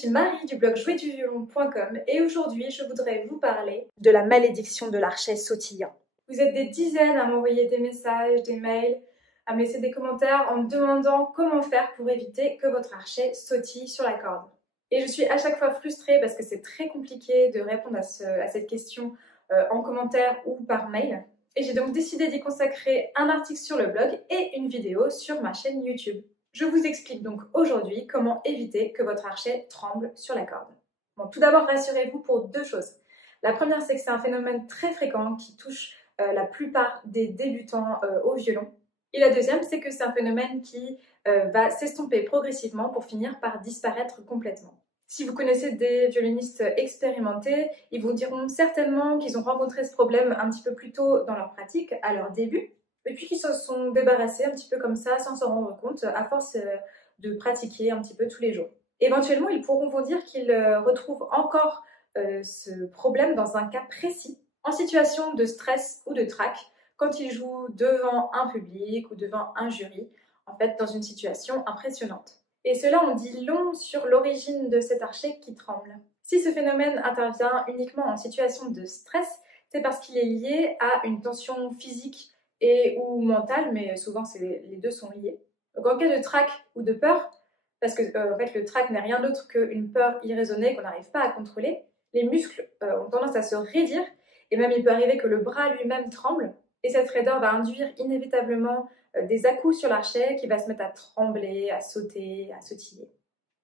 suis Marie du blog jouerduviolon.com et aujourd'hui je voudrais vous parler de la malédiction de l'archet sautillant. Vous êtes des dizaines à m'envoyer des messages, des mails, à me laisser des commentaires en me demandant comment faire pour éviter que votre archet sautille sur la corde. Et je suis à chaque fois frustrée parce que c'est très compliqué de répondre à cette question en commentaire ou par mail. Et j'ai donc décidé d'y consacrer un article sur le blog et une vidéo sur ma chaîne YouTube. Je vous explique donc aujourd'hui comment éviter que votre archet tremble sur la corde. Bon, tout d'abord, rassurez-vous pour deux choses. La première, c'est que c'est un phénomène très fréquent qui touche la plupart des débutants au violon. Et la deuxième, c'est que c'est un phénomène qui va s'estomper progressivement pour finir par disparaître complètement. Si vous connaissez des violonistes expérimentés, ils vous diront certainement qu'ils ont rencontré ce problème un petit peu plus tôt dans leur pratique, à leur début, et puis qu'ils se sont débarrassés un petit peu comme ça, sans s'en rendre compte, à force de pratiquer un petit peu tous les jours. Éventuellement, ils pourront vous dire qu'ils retrouvent encore ce problème dans un cas précis, en situation de stress ou de trac, quand ils jouent devant un public ou devant un jury, en fait dans une situation impressionnante. Et cela en dit long sur l'origine de cet archet qui tremble. Si ce phénomène intervient uniquement en situation de stress, c'est parce qu'il est lié à une tension physique et ou mentale, mais souvent les deux sont liés. Donc en cas de trac ou de peur, parce que en fait, le trac n'est rien d'autre qu'une peur irraisonnée qu'on n'arrive pas à contrôler, les muscles ont tendance à se raidir, et même il peut arriver que le bras lui-même tremble, et cette raideur va induire inévitablement des à-coups sur l'archet qui va se mettre à trembler, à sauter, à sautiller.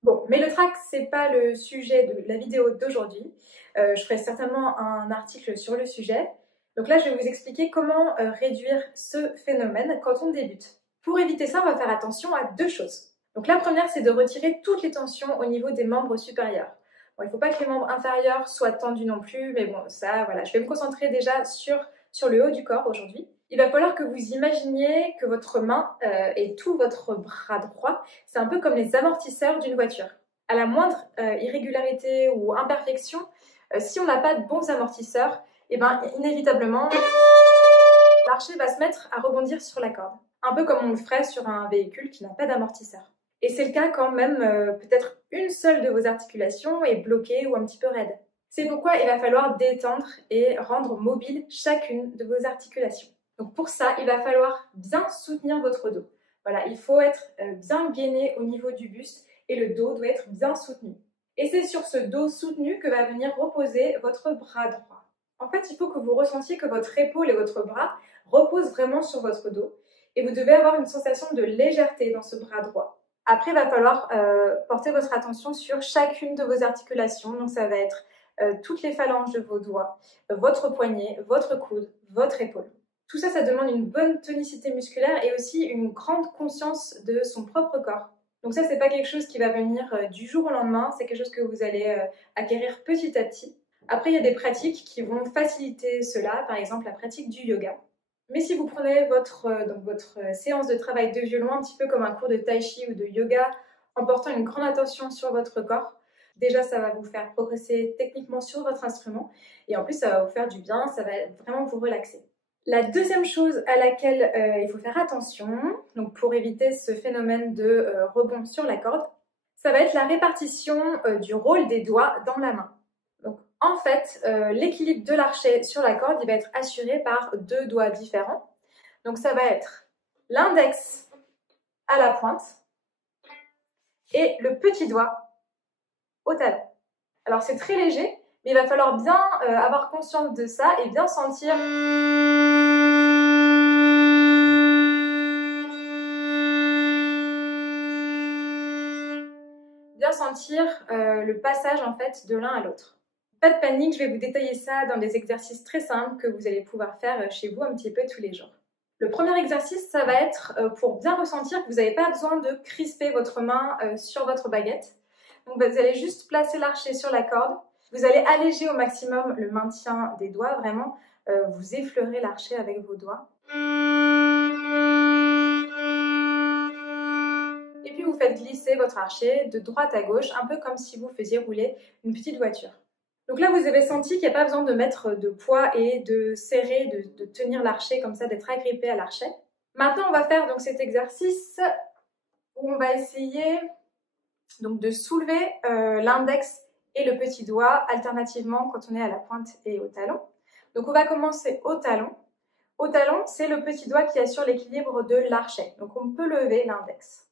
Bon, mais le trac, c'est pas le sujet de la vidéo d'aujourd'hui. Je ferai certainement un article sur le sujet. Donc là, je vais vous expliquer comment réduire ce phénomène quand on débute. Pour éviter ça, on va faire attention à deux choses. Donc la première, c'est de retirer toutes les tensions au niveau des membres supérieurs. Bon, il ne faut pas que les membres inférieurs soient tendus non plus, mais bon, ça, voilà. Je vais me concentrer déjà sur le haut du corps aujourd'hui. Il va falloir que vous imaginiez que votre main et tout votre bras droit, c'est un peu comme les amortisseurs d'une voiture. À la moindre irrégularité ou imperfection, si on n'a pas de bons amortisseurs, et ben inévitablement, l'archet va se mettre à rebondir sur la corde. Un peu comme on le ferait sur un véhicule qui n'a pas d'amortisseur. Et c'est le cas quand même, peut-être une seule de vos articulations est bloquée ou un petit peu raide. C'est pourquoi il va falloir détendre et rendre mobile chacune de vos articulations. Donc pour ça, il va falloir bien soutenir votre dos. Voilà, il faut être bien gainé au niveau du buste et le dos doit être bien soutenu. Et c'est sur ce dos soutenu que va venir reposer votre bras droit. En fait, il faut que vous ressentiez que votre épaule et votre bras reposent vraiment sur votre dos et vous devez avoir une sensation de légèreté dans ce bras droit. Après, il va falloir porter votre attention sur chacune de vos articulations. Donc ça va être toutes les phalanges de vos doigts, votre poignet, votre coude, votre épaule. Tout ça, ça demande une bonne tonicité musculaire et aussi une grande conscience de son propre corps. Donc ça, c'est pas quelque chose qui va venir du jour au lendemain, c'est quelque chose que vous allez acquérir petit à petit. Après, il y a des pratiques qui vont faciliter cela, par exemple la pratique du yoga. Mais si vous prenez votre séance de travail de violon un petit peu comme un cours de tai chi ou de yoga, en portant une grande attention sur votre corps, déjà ça va vous faire progresser techniquement sur votre instrument et en plus ça va vous faire du bien, ça va vraiment vous relaxer. La deuxième chose à laquelle il faut faire attention, donc pour éviter ce phénomène de rebond sur la corde, ça va être la répartition du rôle des doigts dans la main. Donc en fait, l'équilibre de l'archet sur la corde, il va être assuré par deux doigts différents. Donc ça va être l'index à la pointe et le petit doigt au talon. Alors c'est très léger, mais il va falloir bien avoir conscience de ça et bien sentir le passage en fait de l'un à l'autre. Pas de panique, je vais vous détailler ça dans des exercices très simples que vous allez pouvoir faire chez vous un petit peu tous les jours. Le premier exercice, ça va être pour bien ressentir que vous n'avez pas besoin de crisper votre main sur votre baguette. Donc vous allez juste placer l'archet sur la corde. Vous allez alléger au maximum le maintien des doigts, vraiment vous effleurez l'archet avec vos doigts. Et puis vous faites glisser votre archet de droite à gauche, un peu comme si vous faisiez rouler une petite voiture. Donc là, vous avez senti qu'il n'y a pas besoin de mettre de poids et de serrer, de tenir l'archet comme ça, d'être agrippé à l'archet. Maintenant, on va faire donc cet exercice où on va essayer Donc de soulever l'index et le petit doigt alternativement quand on est à la pointe et au talon. Donc on va commencer au talon. Au talon, c'est le petit doigt qui assure l'équilibre de l'archet. Donc on peut lever l'index.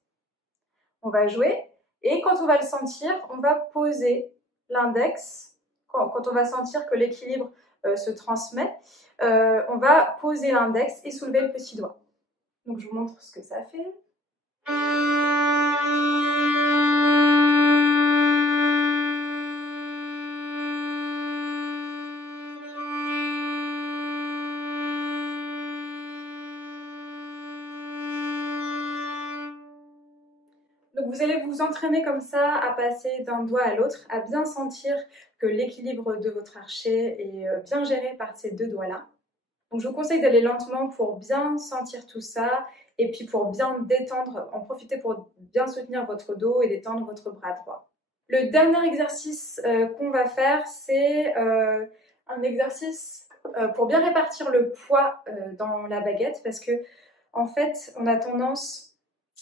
On va jouer et quand on va le sentir, on va poser l'index. Quand on va sentir que l'équilibre se transmet, on va poser l'index et soulever le petit doigt. Donc je vous montre ce que ça fait. Donc vous allez vous entraîner comme ça à passer d'un doigt à l'autre, à bien sentir que l'équilibre de votre archet est bien géré par ces deux doigts-là. Donc je vous conseille d'aller lentement pour bien sentir tout ça et puis pour bien détendre, en profiter pour bien soutenir votre dos et détendre votre bras droit. Le dernier exercice qu'on va faire, c'est un exercice pour bien répartir le poids dans la baguette parce que en fait on a tendance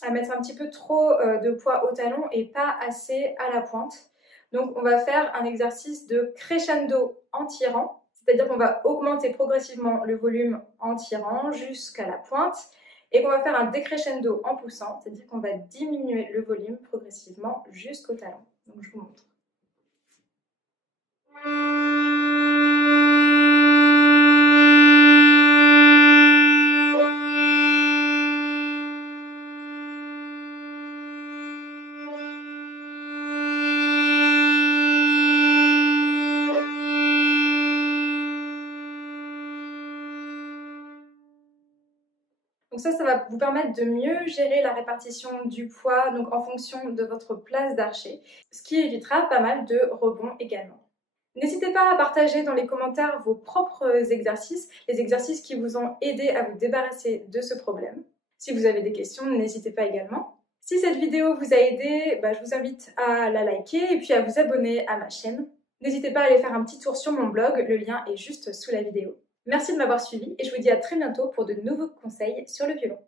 à mettre un petit peu trop de poids au talon et pas assez à la pointe. Donc on va faire un exercice de crescendo en tirant, c'est-à-dire qu'on va augmenter progressivement le volume en tirant jusqu'à la pointe et qu'on va faire un décrescendo en poussant, c'est-à-dire qu'on va diminuer le volume progressivement jusqu'au talon. Donc je vous montre. Donc ça va vous permettre de mieux gérer la répartition du poids donc en fonction de votre place d'archet, ce qui évitera pas mal de rebonds également. N'hésitez pas à partager dans les commentaires vos propres exercices, les exercices qui vous ont aidé à vous débarrasser de ce problème. Si vous avez des questions, n'hésitez pas également. Si cette vidéo vous a aidé, je vous invite à la liker et puis à vous abonner à ma chaîne. N'hésitez pas à aller faire un petit tour sur mon blog, le lien est juste sous la vidéo. Merci de m'avoir suivi et je vous dis à très bientôt pour de nouveaux conseils sur le violon.